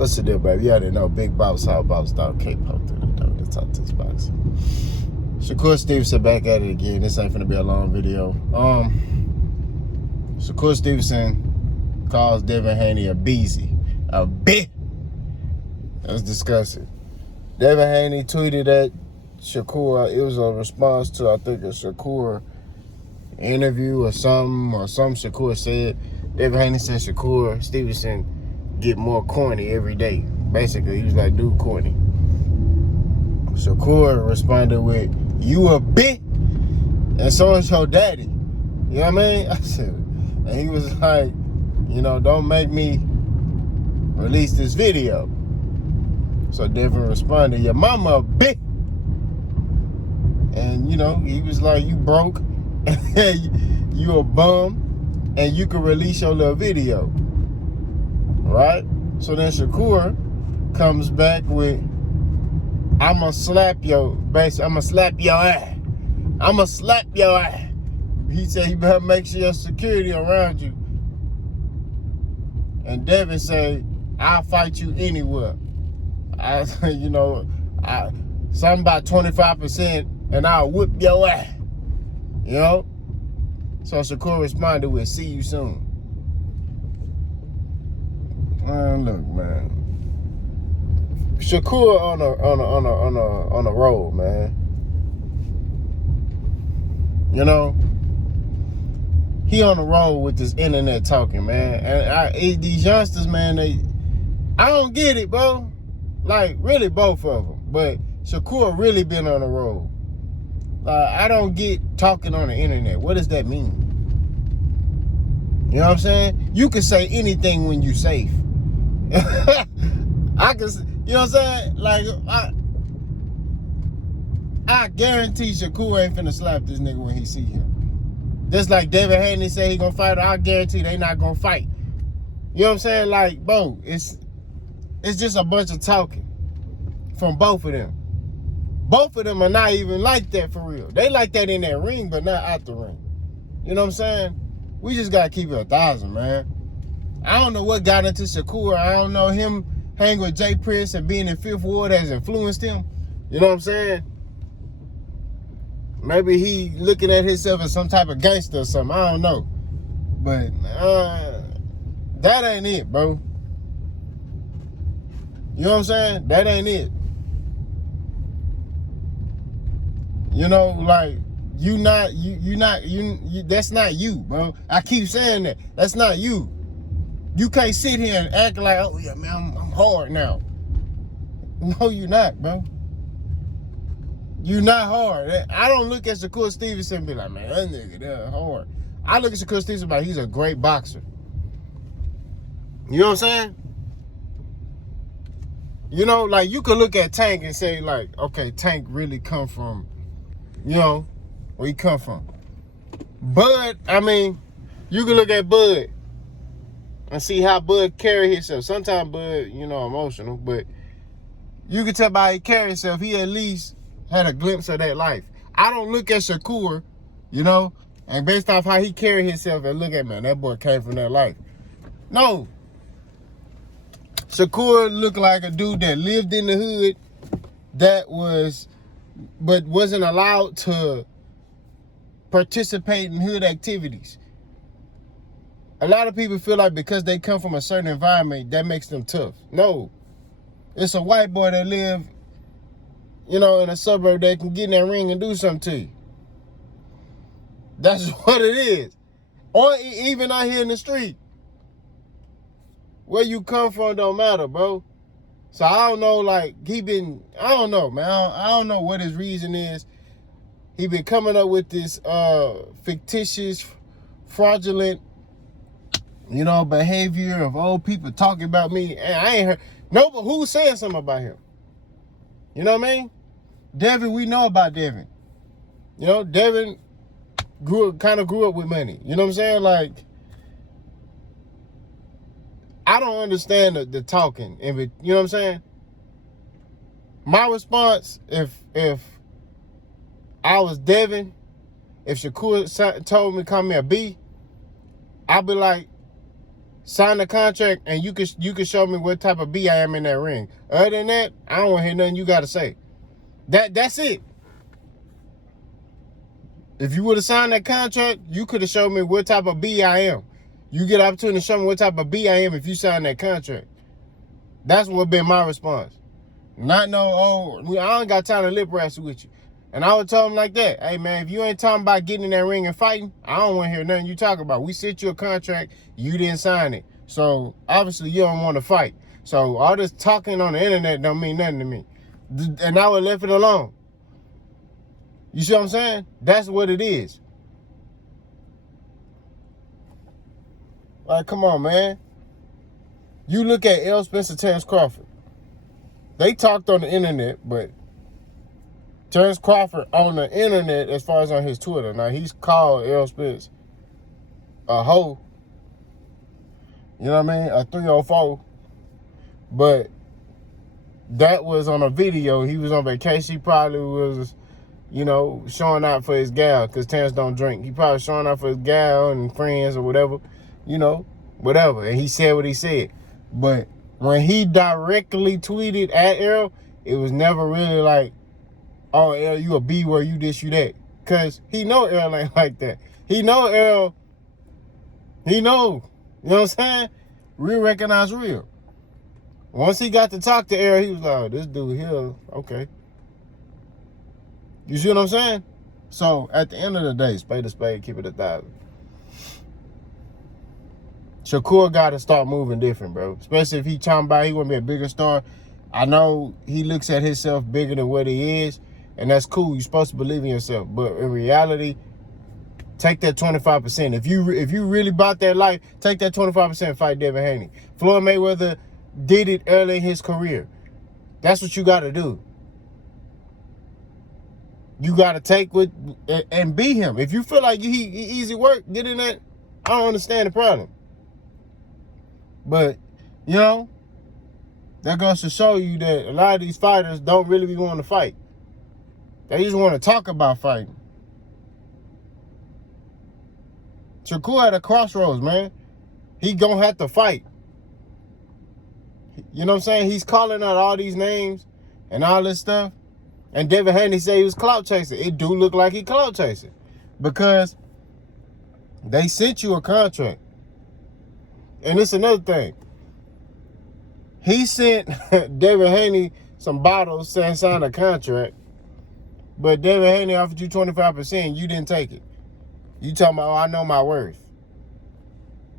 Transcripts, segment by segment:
What's the deal, baby? You already know. Big Boss, how Boss Dog, K-Pop through the door. Let's talk to this box. Shakur Stevenson back at it again. This ain't finna be a long video. Shakur Stevenson calls Devin Haney a beezy. A bit. That's disgusting. Devin Haney tweeted at Shakur. It was a response to, I think, a Shakur interview or something Shakur said. Devin Haney said Shakur Stevenson get more corny every day. Basically, he was like, dude, corny. Shakur responded with, you a bitch, and so is your daddy. You know what I mean? I said, and he was like, you know, don't make me release this video. So Devin responded, your mama a bitch. And, you know, he was like, you broke, you a bum, and you can release your little video. Right? So then Shakur comes back with, I'ma slap your ass. I'ma slap your ass. He said you better make sure your security around you. And Devin said, I'll fight you anywhere. Something about 25% and I'll whip your ass. You know? So Shakur responded with, see you soon. Man, look, man. Shakur on a roll, man. You know, he on the roll with this internet talking, man. And these youngsters, man, I don't get it, bro. Like, really, both of them. But Shakur really been on the roll. I don't get talking on the internet. What does that mean? You know what I'm saying? You can say anything when you safe. I can, you know what I'm saying? Like, I guarantee Shakur ain't finna slap this nigga when he see him. Just like Devin Haney say he gonna fight, I guarantee they not gonna fight. You know what I'm saying? Like, bro, it's just a bunch of talking from both of them. Both of them are not even like that for real. They like that in that ring, but not out the ring. You know what I'm saying? We just gotta keep it 1,000, man. I don't know what got into Shakur. I don't know him hanging with Jay Prince and being in Fifth Ward has influenced him. You know what I'm saying? Maybe he looking at himself as some type of gangster or something. I don't know. But that ain't it, bro. You know what I'm saying? That ain't it. You know, like, that's not you, bro. I keep saying that. That's not you. You can't sit here and act like, oh yeah, man, I'm hard now. No, you're not, bro. You're not hard. I don't look at Shakur Stevenson and be like, man, that nigga, that's hard. I look at Shakur Stevenson like he's a great boxer. You know what I'm saying? You know, like, you could look at Tank and say, like, okay, Tank really come from, you know, where he come from. Bud, I mean, you can look at Bud and see how Bud carry himself. Sometimes Bud, you know, emotional, but you can tell by how he carry himself, he at least had a glimpse of that life. I don't look at Shakur, you know, and based off how he carry himself and look at, man, that boy came from that life. No. Shakur looked like a dude that lived in the hood but wasn't allowed to participate in hood activities. A lot of people feel like because they come from a certain environment, that makes them tough. No. It's a white boy that live, you know, in a suburb that can get in that ring and do something to you. That's what it is. Or even out here in the street. Where you come from don't matter, bro. So I don't know, like, I don't know, man. I don't know what his reason is. He been coming up with this fictitious, fraudulent, you know, behavior of old people talking about me. And I ain't heard, no, but who's saying something about him? You know what I mean? Devin, we know about Devin. You know, Devin kind of grew up with money. You know what I'm saying? Like, I don't understand the talking. You know what I'm saying? My response, if I was Devin, if Shakur told me to call me a B, I'd be like, sign the contract, and you could show me what type of B I am in that ring. Other than that, I don't want to hear nothing you got to say. That's it. If you would have signed that contract, you could have showed me what type of B I am. You get an opportunity to show me what type of B I am if you sign that contract. That's what been my response. Not no, I don't got time to lip wrestle with you. And I would tell him like that. Hey, man, if you ain't talking about getting in that ring and fighting, I don't want to hear nothing you talk about. We sent you a contract. You didn't sign it. So, obviously, you don't want to fight. So, all this talking on the internet don't mean nothing to me. And I would left it alone. You see what I'm saying? That's what it is. Like, come on, man. You look at L. Spencer, Terrence Crawford. They talked on the internet, but Terrence Crawford on the internet, as far as on his Twitter, now he's called L. Spence a hoe. You know what I mean? A 304. But that was on a video. He was on vacation. He probably was, showing out for his gal, because Terrence don't drink. He probably showing out for his gal and friends or whatever, whatever. And he said what he said. But when he directly tweeted at Earl, it was never really like, oh, Earl, you a B where you this, you that. Because he know Earl ain't like that. He know Earl. He know. You know what I'm saying? Real recognize real. Once he got to talk to Earl, he was like, oh, this dude here, okay. You see what I'm saying? So, at the end of the day, spade to spade, keep it 1,000. Shakur got to start moving different, bro. Especially if he talking about he want to be a bigger star. I know he looks at himself bigger than what he is, and that's cool. You're supposed to believe in yourself. But in reality, take that 25%. If you really bought that life, take that 25% and fight Devin Haney. Floyd Mayweather did it early in his career. That's what you got to do. You got to take what and beat him. If you feel like he easy work, get in that. I don't understand the problem. But, that goes to show you that a lot of these fighters don't really be wanting to fight. They just want to talk about fighting. Shakur at a crossroads, man. He gonna have to fight. You know what I'm saying? He's calling out all these names and all this stuff. And Devin Haney said he was clout chasing. It do look like he clout chasing. Because they sent you a contract. And it's another thing. He sent Devin Haney some bottles saying sign a contract. But Devin Haney offered you 25%. You didn't take it. You talking about, oh, I know my worth.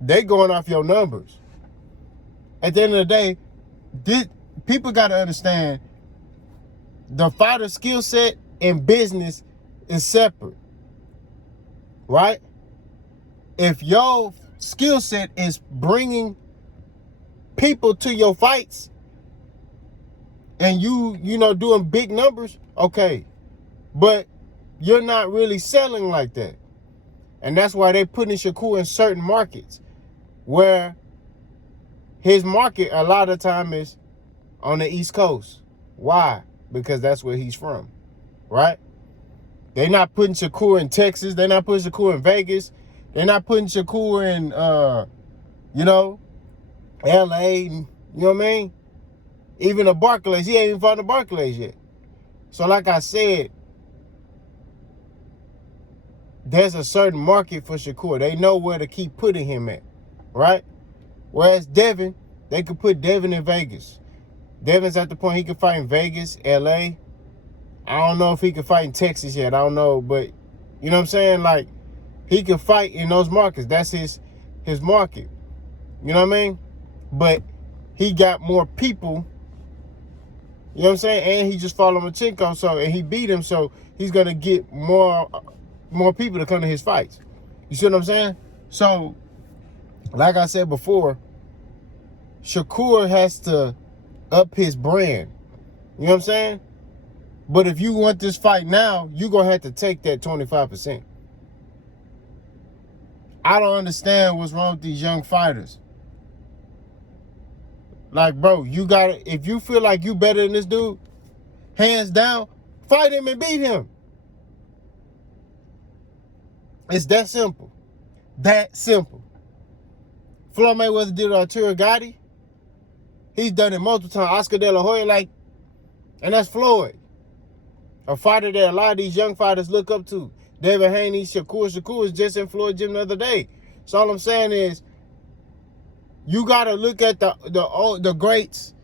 They going off your numbers. At the end of the day, people got to understand the fighter skill set and business is separate. Right? If your skill set is bringing people to your fights and you doing big numbers, okay. But you're not really selling like that. And that's why they putting Shakur in certain markets where his market a lot of time is on the East Coast. Why? Because that's where he's from, right? They're not putting Shakur in Texas. They're not putting Shakur in Vegas. They're not putting Shakur in, L.A., you know what I mean? Even the Barclays. He ain't even fought the Barclays yet. So like I said, there's a certain market for Shakur. They know where to keep putting him at, right? Whereas Devin, they could put Devin in Vegas. Devin's at the point he can fight in Vegas, L.A. I don't know if he can fight in Texas yet. I don't know, but you know what I'm saying? Like, he can fight in those markets. That's his market. You know what I mean? But he got more people. You know what I'm saying? And he just fought Lomachenko, and he beat him, so he's gonna get more people to come to his fights. You see what I'm saying? So, like I said before, Shakur has to up his brand. You know what I'm saying? But if you want this fight now, you're going to have to take that 25%. I don't understand what's wrong with these young fighters. Like, bro, if you feel like you better than this dude, hands down, fight him and beat him. It's that simple. That simple. Floyd Mayweather did Arturo Gatti. He's done it multiple times. Oscar De La Hoya, and that's Floyd. A fighter that a lot of these young fighters look up to. Devin, Haney, Shakur. Shakur was just in Floyd gym the other day. So all I'm saying is, you gotta look at the greats.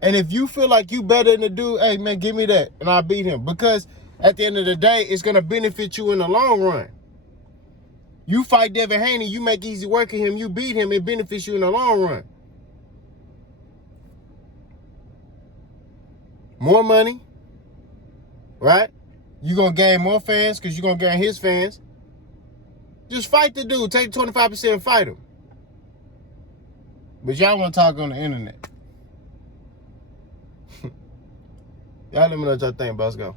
And if you feel like you better than the dude, hey man, give me that, and I'll beat him. Because at the end of the day, it's gonna benefit you in the long run. You fight Devin Haney, you make easy work of him, you beat him, it benefits you in the long run. More money, right? You're going to gain more fans because you're going to gain his fans. Just fight the dude. Take 25% and fight him. But y'all want to talk on the internet. Y'all let me know what y'all think, boss. Go.